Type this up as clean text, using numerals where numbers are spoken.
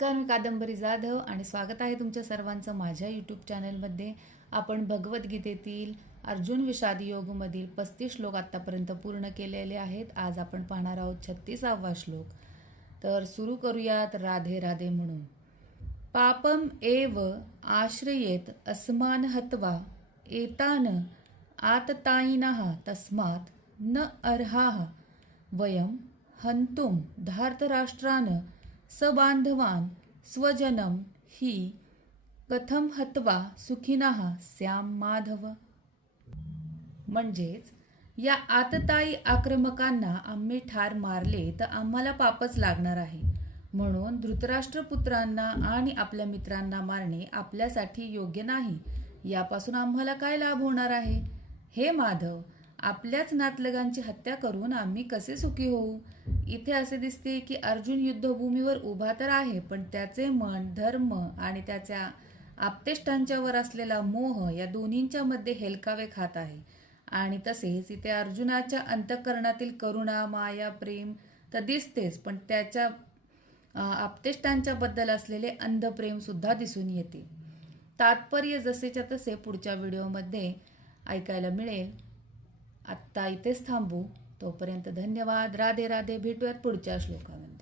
नमस्कार, मी कादंबरी जाधव आणि स्वागत आहे तुमच्या सर्वांचं माझ्या यूट्यूब चॅनलमध्ये. आपण भगवद्गीतेतील अर्जुन विषाद योगमधील 35 श्लोक आत्तापर्यंत पूर्ण केलेले आहेत. आज आपण पाहणार आहोत 36वा श्लोक. तर सुरू करूयात राधे राधे म्हणून. पापम एव आश्रयेत अस्मान हत्वा एतान आततायिनः तस्मात् न अर्हाः वयम हंतुम धार्तराष्ट्रान सबांधवान स्वजनम ही कथम हत्वा सुखिनः स्याम माधव. म्हणजेच या आतताई आक्रमकांना आम्ही ठार मारले तर आम्हाला पापच लागणार आहे. म्हणून धृतराष्ट्रपुत्रांना आणि आपल्या मित्रांना मारणे आपल्यासाठी योग्य नाही. यापासून आम्हाला काय लाभ होणार आहे? हे माधव, आपल्याच नातलगांची हत्या करून आम्ही कसे सुखी होऊ? इथे असे दिसते की अर्जुन युद्धभूमीवर उभा तर आहे, पण त्याचे मन धर्म आणि त्याच्या आप्तेष्टांच्यावर असलेला मोह या दोन्हींच्या मध्ये हेलकावे खात आहे. आणि तसेच इथे अर्जुनाच्या अंतःकरणातील करुणा, माया, प्रेम तर दिसतेच, पण त्याच्या आप्तेष्टांच्या बद्दल असलेले अंध प्रेम सुद्धा दिसून येते. तात्पर्य जसेच्या तसे पुढच्या व्हिडिओमध्ये ऐकायला मिळेल. आत्ता इथेच थांबू. तोपर्यंत धन्यवाद. राधे राधे. भेटूयात पुढच्या श्लोकामध्ये.